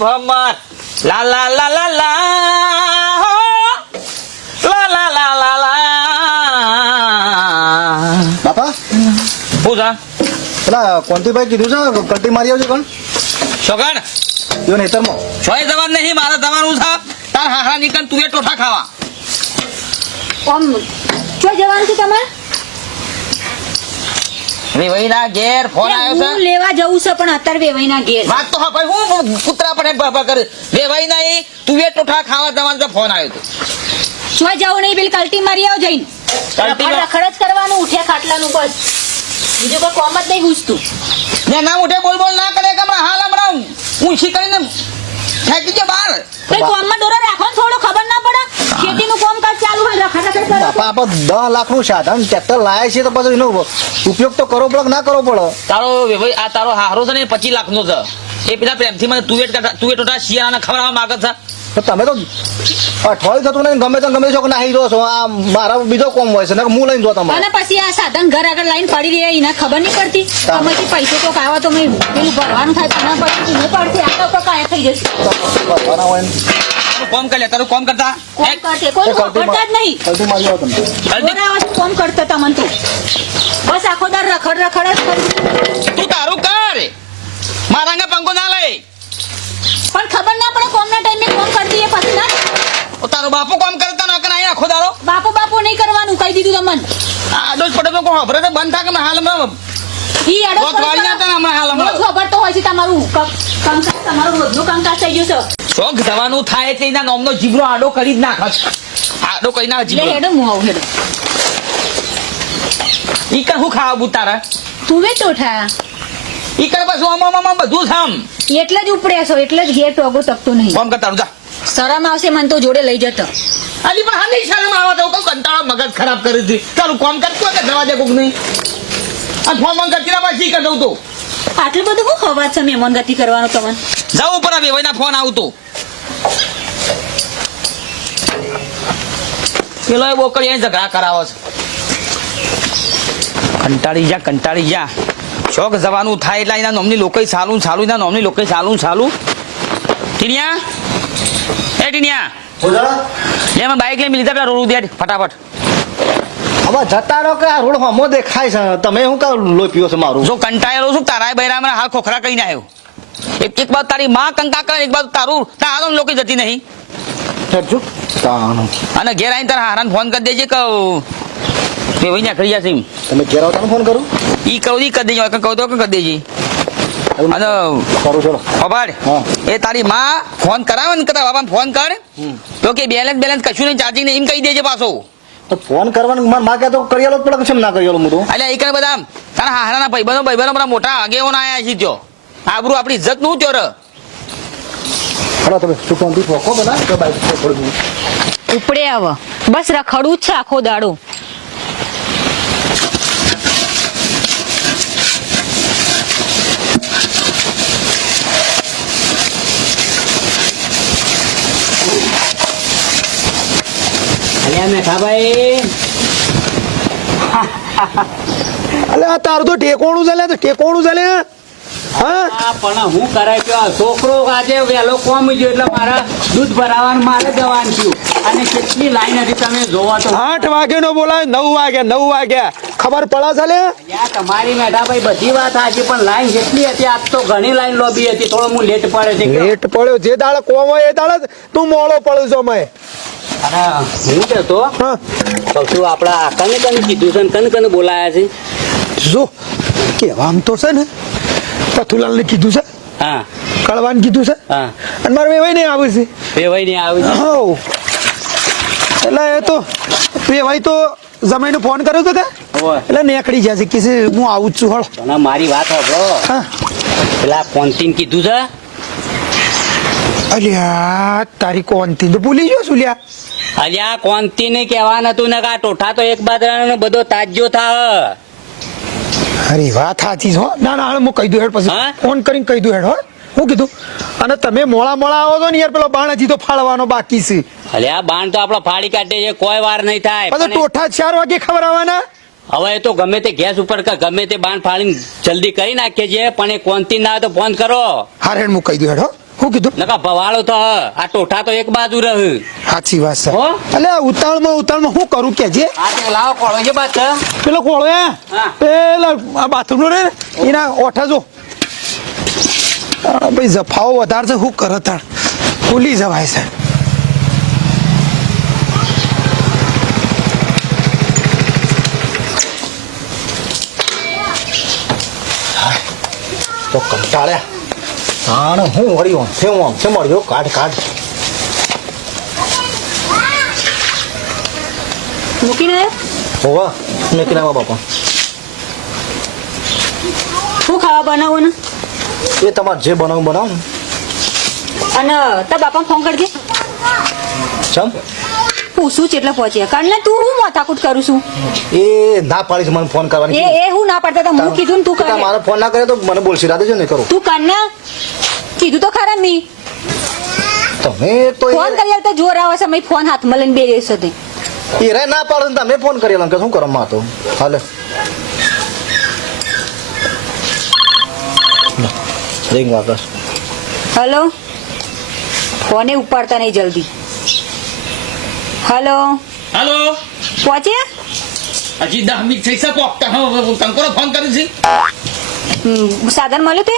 ભમર લા લા લા લા લા લા લા લા લા લા. બાપા શું છે પેલા કોંતીભાઈ કીધું છે કલ્ટી મારી આવજો કોણ છોકણ જો નેતરમાં છોય જવાન નહીં મારે જવાનું છે તાર હાહા નીકળ તું એ ટોઠા ખાવા આમ ક્યાં જવાનું છે તમારે? વેવાઈના ઘેર ફોન આવ્યો છે હું લેવા જવું છે પણ અત્યારે વેવાઈના ઘેર. વાત તો હા ભાઈ હું કૂતરા પણ બાબા કરે વેવાઈના એ તું એ ટોઠા ખાવા જવાનું ફોન આવ્યો હતો ક્યાં જવું નહીં પેલી કલ્ટી મારી આવો જઈને. કલ્ટી માં- રખડ જ કરવાનું ઉઠ્યા ખાટલાનું બસ બીજું કોઈ કોમ જ નહીં ઘૂસતું. ને ના ઉઠે બોલ બોલ ના કરે કે હમણાં હાલ હમણાં ઊંચી કરીને ફેંકી દે બહાર કઈ કોમમાં દોરો રાખો ને થોડો ખબર ના પડે ખેતીનું કામકાજ ચાલુ હોય રખડ રખડ કરો. બાપા આપણે 10 લાખનું સાધન ટ્રેક્ટર લાયા છે તો પછી એનો ઉપયોગ તો કરવો પડે કે ના કરવો પડે તારો વેવાઈ આ તારો હારો છે ને 25 લાખનો છે એ પેલા પ્રેમથી મને તું એ ટોઠા શિયાળાના ખવડાવવા માંગે છે તો તમે તો અઠવાડિયું થતું નહીં ગમે તો છો કે નાહી રહ્યો છો આ મારા બીજો કોમ હોય છે ને હું લઈને જો તમારે અને પછી આ સાધન ઘર આગળ લાઈન પડી રહે એને ખબર નહીં પડતી આમાંથી પૈસો તો આવા તો મેં પેલું ભરવાનું થાય તો ના પડતી નહીં પડતી આ તો કાંઈ થઈ જશે. ભરવાના હોય ને તારું કોમ કરી લે તારું કોમ કરતા કોમ કરશે કોઈ ખબરતા જ નહીં. કલ્ટી મારી આવો તમે બોરાવાથી કોમ કરતા તમને તો બસ આખો દાર રખડ રખડ જ કરી. તું તારું કર મારા અંગે પંખો ના લે પણ ખબર ના પડે કોમના ટાઈમે કોમ કરતી એ પછી ના ઓ તારો બાપુ કોમ કરતા ના કે નહીં આખો દાડો બાપુ નહીં કરવાનું કહી દીધું તમને. આ દોષ પડે તો કોઈ ખબર તો બંધ થાય કે હાલ હમણાં ઈ અડસ રોજ વાળી જતા ને હમણાં હાલ હમણાં રોજ ખબર તો હોય છે તમારું કંકાસ તમારું રોજનું કંકાસ થઈ ગયું છે. શોખ જવાનું થાય એટલે એના નોમનો જીગરો આડો કરી જ નાખ આડો કરી નાખ લે જીગરો હેડો હું આવું હેડો ઈ કર હું ખાવા બુતારા તું વે ટોઠા ઈ કર બસ આમાં બધું થામ એટલે જ ઉપડ્યા છો એટલે જ ઘેર ટોગો તકતો નહીં. કોમ કરતા જા શરમ આવશે મને તો જોડે લઈ જતો. અલી પણ હા નહીં શરમ આવે તો કોઈ કંટાળો મગજ ખરાબ કરી દીધી તારું કોમ કરતું હોય કે દરવાજે કોક નહીં આ ફોન કરતી ના પાછી કરી દઉં તો આટલું બધું શું ખબર છે મહેમાન ગતિ કરવાનો તમને? જવું ઉપર આવે ભાઈના ફોન આવતો પેલો એ બોકડી અહીં ઝઘડા કરાવો છે કંટાળી જા શોખ જવાનું થાય એટલે એના નોમની લોકો ચાલું એના નોમની લોકો ચાલું ટીનિયા એ ટીનિયા એમાં બાઈક લઈ લીધા પેલા રોડ ઉદ્યા ફટાફટ હવે જતા રહો કે આ રોડ હમો દેખાય છે તમે શું કા લોહી પીવો છો મારું જો કંટાળેલો છું તારા બૈરા મને હાલ ખોખરા કહીને આવ્યો એક બાજુ તારી માં કંકા કરે એક બાજુ તારું તારા લોકો જતી નહીં હેડજો તાનું અને ઘેર આવીને તારા હારાને ફોન કરી દેજે કે ભાઈ ને કરી જશે તમે ઘેર આવતા ફોન કરું ઈ કહું ઈ કરી દેજો કહું તો કરી દેજે અને કરું ચલો અભાડ હા. એ તારી માં ફોન કરાવે ને તારા બાપાને ફોન કર તો કે બેલેન્સ કશું નહીં ચાર્જિંગ નહીં એમ કહી દેજે પાછો તો ફોન કરવાનું મારા માં કહેતો કરિયાલો જ પડે કે કેમ ના કરિયાલો મોટું એટલે એ કરે બધા તારા હારાના ભાઈબંધો બધા મોટા આગેવાનો આયા છે ત્યો આબરૂ આપણી ઇજ્જત નું ત્યો રે ખરો તમે સુખવંતી ફોકો બના કે બાઈક થોડું ઉપડે આવો બસ રખડું જ છે આખો દાડો. અલે આ તારું તો ટેકોણું ચાલે તો ટેકોણું ચાલે હા પણ હું કરાય કે છોકરો આજે વહેલો કોમ ગયો એટલે મારા દૂધ ભરાવાનું મારે જવાનું થયું અને કેટલી લાઈન હતી તમે જોવો તો 8 વાગે નો બોલાય 9 વાગ્યા ખબર પડે ચાલે યા તમારી મેઠાભાઈ બધી વાત સાચી પણ લાઈન જેટલી હતી આજ તો ઘણી લાઈન લોબી હતી થોડો હું લેટ પડે છે લેટ પડ્યો જે દાડે કોમ હોય એ દાડે તું મોડો પડ્યો છો મેં અને હું કહેતો હા શું આપડા કને કીધું છે ને કને બોલાયા છે જો કેવા આમ તો છે ને પથુલાલ ને કીધું છે હા કળવાન કીધું છે હા અને મારે વેવાઈ નહીં આવે છે વેવાઈ ને આવી છે હઉ એટલે એ તો વેવાઈ તો જમાઈને ફોન કર્યો તો કે ઓય. એટલે નીકળી જશે કે છે, હું આવું જ છું હળ તને મારી વાત સાંભળો હા પેલા કોન્ટીન કીધું છે અલ્યા તારી કોનથી તો ભૂલી ગયો છું લ્યા અલ્યા કોન્ટીન કહેવાનું હતું ને કે આ ટોઠા તો એક બાદ બધો તાજો થા અરે વાત સાચી છે હો ના ના હું કહી દઉં હેડ પછી હા? ફોન કરીને કહી દઉં હેડ હો હું કીધું અને તમે મોળા આવો છો ને યાર પેલો બાણ હજી તો ફાળવાનો બાકી છે અલ્યા બાણ તો આપડે ફાડી કાઢે છે કોઈ વાર નહીં થાય પછી પણ ટોઠા 4 વાગે ખબર આવવાના હવે એ તો ગમે તે ગેસ ઉપર કે ગમે તે બાણ ફાડીને જલ્દી કરી નાખીએ છીએ પણ એ કોન્ટીન ના આવે તો ફોન કરો હા હેડ હું કહી દઉં હેડ હો શું કીધું નકા ભવાળો તો હ. આ ટોઠા તો એક બાજુ રહ સાચી વાત છે હો? એટલે ઉતાવળમાં શું કરું કે જે આ તે લાવો કોળો છે બાદ પેલો કોળો હા. પેલા આ બાથરૂમ રે ને, એના ઓઠા જો ભાઈ જફાઓ વધારે છે શું કરે તાણ ભૂલી જવાય છે તો કંટાળ્યા તાણ હું વળી આમ છે મળ્યો કાઢ મૂકીને હોવા મેં કીધા બાપા શું ખાવા બનાવો ને એ તમારે જે બનાવું બનાવો ને અને તાર બાપા ફોન કરજે ચમ પૂછું છે એટલે પહોંચે કારણ ને તું હું માથાકૂટ કરું છું એ ના પાડીશ મને ફોન કરવાની એ હું ના પાડતા હતા હું કીધું ને તું કરે મારે ફોન ના કરે તો મને બોલશી રાધે છે ને કરું તું કાન કીધું તો ખરા મી તમે તો ફોન કરી તો જોર આવે છે મેં ફોન હાથમાં લઈને બે રહેશે તે એ રે ના પાડે ને તમે ફોન કરેલા કે શું કરો માં તો હાલે રિંગ વાપસ હલો ફોને ઉપાડતા નહીં જલ્દી હલો હાલો પહોંચે હજી 10 મિનિટ થઈ છે પોકતા કંકોરો ફોન કર્યું છે સાધન મળ્યું તે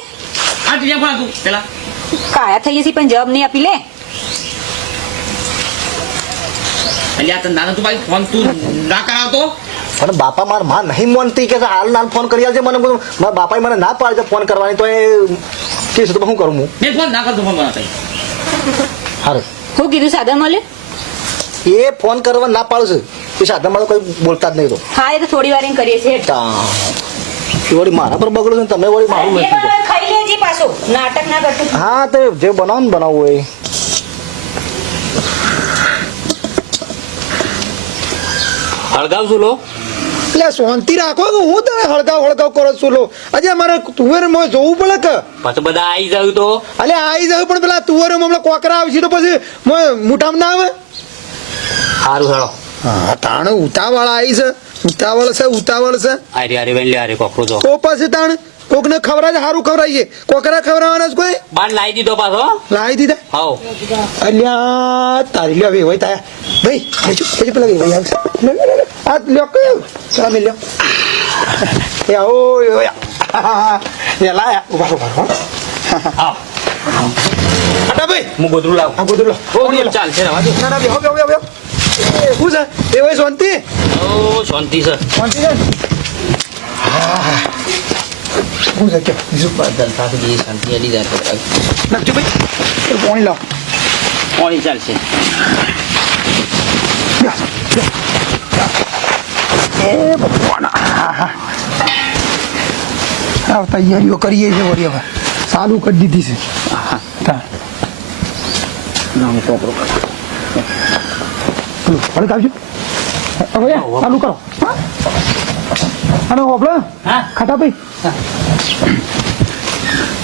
આ ટીનિયા ફોન તું પેલા કાયા થઈ જશે પણ જવાબ નહીં આપી લે અલ્યા તને નાના તું ભાઈ ફોન તું ના કરાવતો પણ બાપા માર માં નહીં માનતી કે હાલ ફોન કરી આવજે મને મારા બાપાએ મને ના પાડે ફોન કરવાની તો એ કે છે તો હું કરું હું મેં ફોન ના કરતો ફોન બનાવતા હારું હું કીધું સાધન મળ્યું એ ફોન કરવા ના પાડશે એ સાધનમાં તો કોઈ બોલતા જ નહીં તો હા એ તો થોડી વાર એમ કરીએ છીએ એ વળી મારા પર બગડો છે ને તમે વળી મારું એ નથી પણ ખાઈ લેજે પાછો નાટક ના કરતો હા તો જે બનાવો ને બનાવવું હોય હળગાવ છું લો એટલે શાંતિ રાખો કે હું તમે હળગાવ કરો છું લો આજે અમારે તુવેરમાં જોવું પડે કે પછી બધા આવી જાવ તો અલે આવી જાવ પણ પેલા તુવેરમાં હમણાં કોકરા આવશે તો પછી મોટામાં ના આવે સારું હેળો હા તાણ ઉતાવળ આવી છે ઉતાવળ છે આરે આરે વેલી આરે કોકરો તો તો પછી તાણ કોકને ખવડાવે સારું ખવડાવીએ કોકરા ખવડાવવાના જ કોઈ બાર લાવી દીધો પાછો લાવી દીધા હાવ અલ્યા તારી લ્યો ભાઈ તાયા ભાઈ લેજો પેલા ભાઈ આવશે આ લ્યો કયો ચાલ મેં લ્યો એ આવો એ લાયા ઉભા આવ આટા ભાઈ હું ગોદરું લાવ આ ગોદરો ચાલશે રવા દો ના ના બેહો એ શું છે એ ભાઈ શાંતિ ઓ શાંતિ છે શાંતિ છે શું છે કે બીજું જલસા સુધી શાંતિ અડી જાય તો નાખજો ભાઈ એ પાણી લાવ પાણી ચાલશે એ ભગવાન તૈયારીઓ કરીએ છીએ વળી હવે ચાલુ કરી દીધી છે હળગાવજો હવે ચાલુ કરો અને ઓપડો ખાતા ભાઈ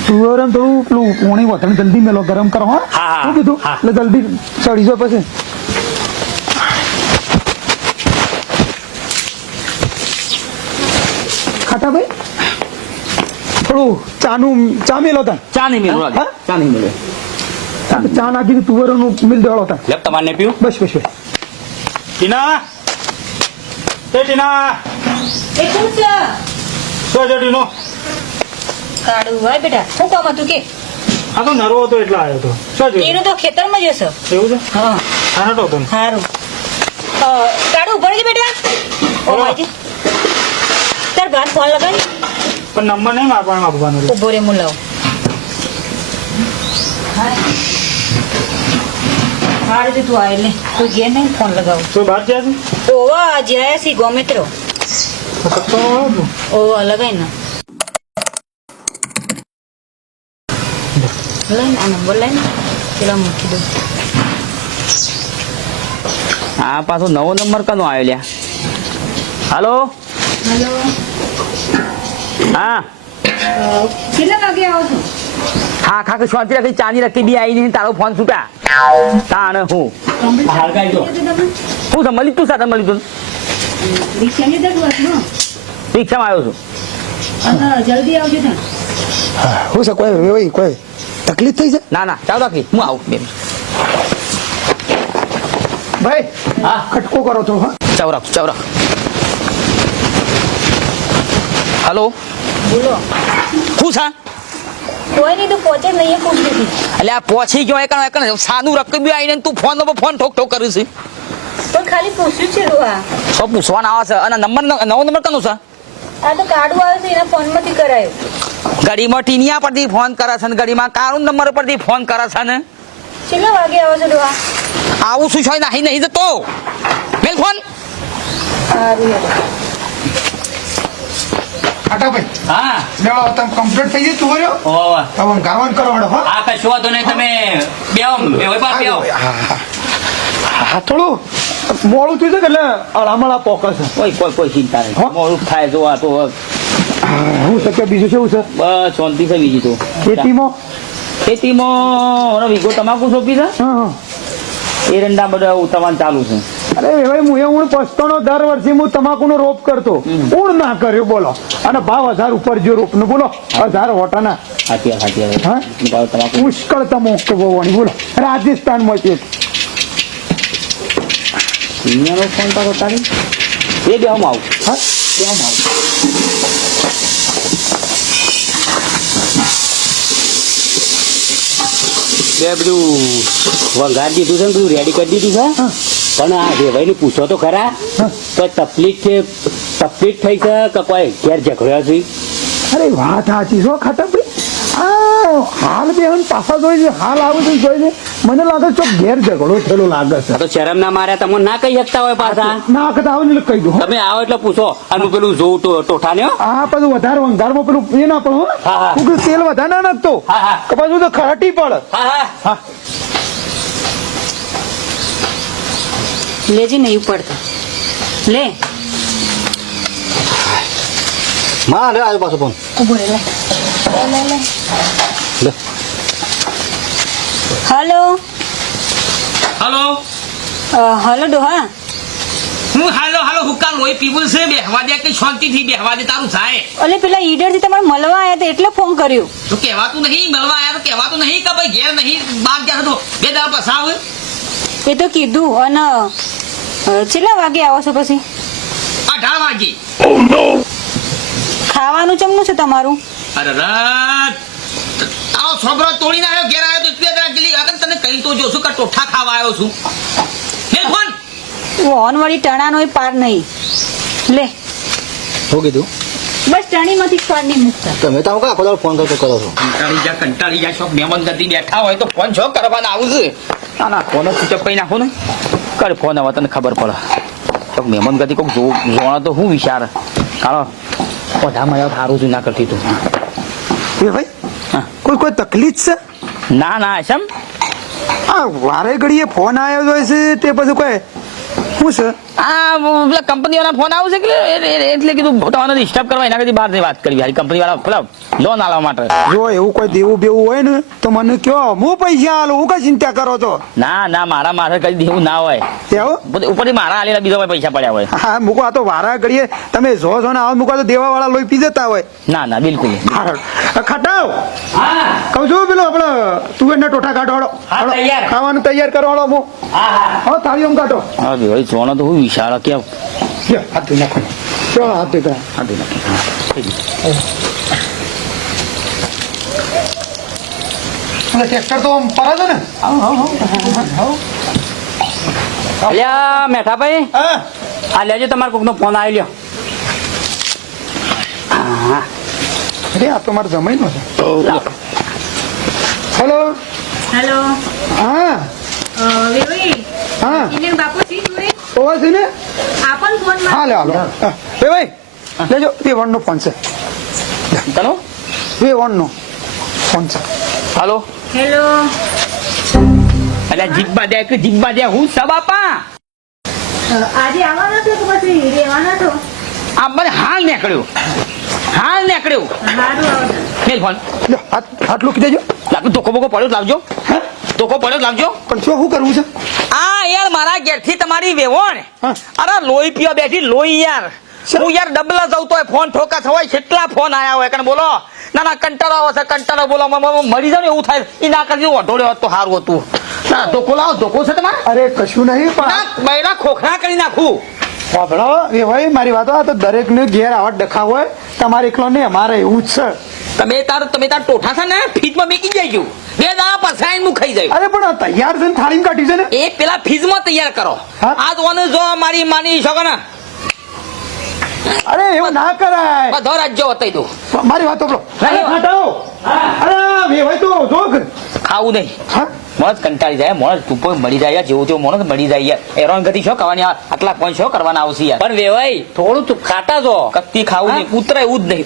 તુવેરમ થોડું પેલું પોણી વતણ જલ્દી મેલો ગરમ કરો હા શું કીધું એટલે જલ્દી ચડી જાય પછી ખાતા ભાઈ થોડું ચા મેલો તા ચા નહીં મેળવો ચા નહીં મેળવો ચા નાખીને તુવેરનું મિલ દેવાળો તા લેપ તમારે પીવું બસ ટીના એ ટીના એ શું છે શું છે ટીનો કાળું ભાઈ બેટા શું કામ હતું કે આ તો નરવો હતો એટલે આવ્યો હતો શું છે એનું તો ખેતરમાં જશે એવું છે હા આ નતો હતો ને? સારું કાળું ઉભો રહેજે બેટા ઓ ભાઈજી તાર ભાત ફોન લગાવી પણ નંબર નહીં મારવાનો આપવાનો ઉભો રે હું લાવું હા રીતે તું આવે એટલે કોઈ ઘેર નહીં ફોન લગાવું કોઈ બહાર જાય છે ઓવા જયા સી ગોમિત્રો સત્તો આવ્યો હતો ઓવા લગાઈ ના લઈને આ નંબર લઈને પેલા મૂકી દઉં આ પાછો નવો નંબર કનો આવ્યો લ્યા હાલો હેલો હા કેટલા વાગે આવો છો હા ખા કે શાંતિ રાખી ચાની રાખી બી આવી નહીં તારો ફોન છૂટા તાણ હું હળગાઈ દો હું તો મળી તું સાથે મળી તું રિક્ષાની દર વાતનો રિક્ષામાં આવ્યો છું અને જલ્દી આવજો ને હું છે કોઈ તકલીફ થઈ છે ના ના ચાલો રાખી હું આવું બે મિનિટ. ભાઈ હા. ખટકો કરો તો હા ચાવ રાખ ચાવ રાખ. હલો બોલો શું છે કોઈ નહીં તું પહોંચે નહીં એ પૂછતી હતી એટલે આ પહોંચી ગયો એકણ સાનું રકબી આવીને તું ફોન ફોન ઠોક ઠોક કર્યું છે પણ ખાલી પૂછ્યું છે રોહા શું પૂછવાના આવે છે અને નંબર નવો નંબર કનો છે આ તો કાર્ડ આવે છે એના ફોનમાંથી કરાયો ગાડીમાં ટીનિયા પરથી ફોન કરે છે ને ગાડીમાં કારું નંબર પરથી ફોન કરે છે ને કેટલા વાગે આવે છે રોહા આવું શું છે નહીં નહીં જતો મેલ ફોન સારું યાર આટા ભાઈ હા લેવા તમે કમ્પ્લીટ થઈ ગઈ તું કર્યો ઓવા હવે ગાવાનું કરો હડો હા આ કશો વાંધો નહીં તમે બેહો બેહો હા થોડું મોડું થયું છે કે એટલે અળામળા પોકે છે કોઈ ચિંતા હો? નહીં મોડું થાય જો આ તો હું શક્ય બીજું કેવું છે બસ શાંતિ છે બીજી તો ખેતીમાં ખેતીમાં વીઘો તમાકુ સોંપી છે હા હા એરંડા બધા ઉતાવળ ચાલુ છે અરે ભાઈ હું પસ્તાનો દર વર્ષે હું તમાકુનો રોપ કરતો ઊણ ના કર્યો બોલો અને ભાવ 1000 ઉપર જો રોપ નો બોલો 1000 હોટાના હાથી હા? તમાકુ પુષ્કળ તમો બોવાની બોલો રાજસ્થાનમાં છે દુનિયાનો ફોન તો તારી એ બે હું આવું હા બે હું આવું બે બધું વઘાર દીધું છે ને બધું રેડી કરી દીધું છે હા. પણ આ રેવાઈને પૂછો તો ખરા હા. કોઈ તકલીફ થઈ છે કે કોઈ ઘેર ઝઘડ્યા છે અરે વાત સાચી છો ખાટા આ હાલ બેહન પાછા જોઈ છે હાલ આવું છે જોઈ છે મને લાગે છે ઘેર ઝઘડો થયેલો લાગે છે આ તો શરમ ના માર્યા તમે ના કહી શકતા હોય પાછા ના કદા આવું ને કહી દઉં હો. તમે આવો એટલે પૂછો અને હું પેલું જોઉં ટોઠા ને આ પાછું વધારે વંગારમાં પેલું એ ના પડે હો. હા, હા. હું કીધું તેલ વધારે ના નાખતો હા, હા. કે પાછું તો ખરાટી પડે હા હા હા લેજી નહીં પડતા લે માં લે આવ્યો પાછો ફોન ઉભો રે લે લે લે લે હલો હલો હલો ડોહા હું હાલો હુક્કા લોહી પીવું છે બેહવા દે કે શાંતિથી બેહવા દે તારું થાય અલે પેલા ઈડર થી તમારે મળવા આવ્યા હતા એટલે ફોન કર્યો તો કહેવાતું નહીં મળવા આયા તો કહેવાતું નહીં કે ભાઈ ઘેર નહીં બાર ગયા તો બે દાડા પસાવ એ તો કીધું અને કેટલા વાગે આવો છો પછી 18 વાગે ખાવાનું ચમનું છે તમારું અરે રાત આવો છોકરો તોડીને આવ્યો ઘેર આવ્યો તો એટલે જરા ગીલી આગળ તને કહી તો જોશું કે ટોઠા ખાવા આવ્યો છું મેલ ફોન વોન વાળી ટણાનો પાર નહીં લે શું કીધું બસ ટણીમાંથી જ પાર નહીં મૂકતા તમે તો આખો દાડો ફોન કરતો કરો છો કંટાળી જા શોખ મહેમાન ગતિ બેઠા હોય તો ફોન શોખ કરવાના આવું છે ના ફોન સ્વિચ ઓફ કરી નાખો ને કર ફોન હવે તને ખબર પડે શોખ મહેમાન ગતિ કોઈક જોવા તો હું વિચાર કાળો બધા મળ્યા સારું છું ના કરતી તું એ ભાઈ હા. કોઈ તકલીફ છે ના શમ આ વારે ઘડીએ ફોન આવ્યો હોય છે તે પછી કોઈ શું છે આ પેલા કંપની વાળા ફોન આવશે કે એટલે કીધું તમારે ડિસ્ટર્બ કરવા એના કરતી બહાર વાત કરવી હારી કંપની વાળા પેલા લોન આલવા માટે જો એવું કોઈ દેવું બેવું હોય ને તો મને કયો હું પૈસા આલું હું કઈ ચિંતા કરો છો ના મારે કઈ દેવું ના હોય એવું ઉપરથી મારા આલેલા બીજા કોઈ પૈસા પડ્યા હોય હા મૂકો આ તો વારા ઘડીએ તમે જો ને આવો મૂકો તો દેવા વાળા લોહી પી જતા હોય ના બિલકુલ ખટાવ હા કહું છું પેલો આપણે તુવેરના ટોઠા કાઢો હળો. હા, હળો. તૈયાર. ખાવાનું તૈયાર કરો હળો હું હા હો થાળીઓમ કાઢો હા ભાઈ જોવાનો તો હું વિશાળ કેમ લ્યો, હાથ ધોઈ નાખો ચલો હાથ ધોઈ કાઢો. હા ભાઈ અને ટ્રેક્ટર તો આમ પરા છે ને અલ્યા મેઠાભાઈ હા આ લેજો તમારે કોકનો ફોન આવી લ્યો હા અરે આ તો મારે જમાઈ નો છે હેલો હેલો હા વેવી હા ઇને બાપુ સી જોડે ઓવા છે ને આપણ ફોન હા લે હાલો હા. એ ભાઈ લેજો V1 નો ફોન છે ચાલો V1 નો ફોન છે હાલો હેલો અલ્યા જીબ્બા દે હું સબ આપા આજે આવવાના છો કે પછી રહેવાના છો આ મને હાલ નીકળ્યો સારું આવજો મેલ ફોન લ્યો, હાથ લૂકી દેજો લાગુ ધોકો બોકો પડ્યો તો લાવજો હે ધોકો પડ્યો તો લાવજો પણ શું કરવું છે આ યાર મારા ઘેરથી તમારી વેવણ હા. અરે લોહી પીવા બેઠી લોહી યાર હું યાર ડબલા જઉં તોય ફોન ઠોકા થવાય કેટલા ફોન આયા હોય કને બોલો ના કંટાળો આવે છે કંટાળો બોલો મરી જાવ ને એવું થાય એ ના કરજો ઓઢોડ્યો હોત તો સારું હતું ના ધોકો લાવો ધોકો છે તમારે અરે કશું નહીં પણ ના બૈરા ખોખરા કરી નાખું સાંભળો એ ભાઈ મારી વાતો આ તો દરેકને ઘેર આવા ડખા હોય તમારે એકલો નહીં અમારે એવું જ છે. તમે તાર ટોઠા છે ને ફ્રીજમાં મેકી જાય બે દાડા પસાઈને હું ખાઈ જાય અરે પણ આ તૈયાર છે ને થાળીમાં કાઢી છે ને એ પેલા ફ્રીજમાં તૈયાર કરો હા? આ તો ઓને જો મારી માની શકો ને અરે એવું ના કરાય બધો રાજ્ય વતાઈ દો મારી વાત સાંભળો. અરે હટાવો. અરે એ ભાઈ તો જો ખાવું નહીં હા મોણસ કંટાળી જાય મોણસ ટૂંપો મળી જાય જેવું તેવું મોણસ મળી જાય હેરાન ગતિ શું કરવાની આટલા પોઈન્ટ શું કરવાના આવશે યાર પણ વેવાઈ થોડું તું ખાતા જો કત્તી ખાવું નહીં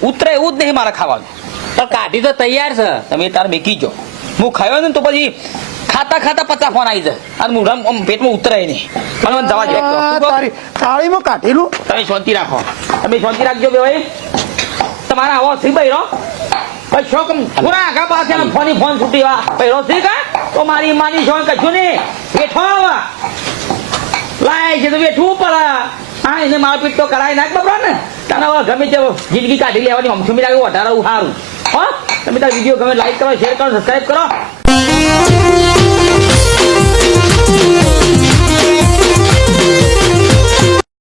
ઉતરે એવું જ નહીં મારે ખાવાનું તો કાઢી તો તૈયાર છે. તમે તાર મેકી જો હું ખાયો ને તો પછી ખાતા 50 ફોન આવી જાય અને હું પેટમાં ઉતરાય નહીં મને મને જવા આ દો તારી થાળીમાં કાઢેલું તમે શાંતિ રાખો તમે શાંતિ રાખજો બે ભાઈ તમારા આવો થઈ બૈરો ભાઈ શોક થોડા આગા પાસે ફોન છૂટી બૈરો થઈ કા તો મારી માની શોક કશું નહીં બેઠો લાય છે તો બેઠવું પડે હા એને મારપીટ તો કરાય નાખ બબરા ને તને હવે ગમે તે જિંદગી કાઢી લેવાની હમસુમી લાગે વધારે સારું હા તમે તાર વિડીયો ગમે લાઈક કરો શેર કરો સબસ્ક્રાઈબ કરો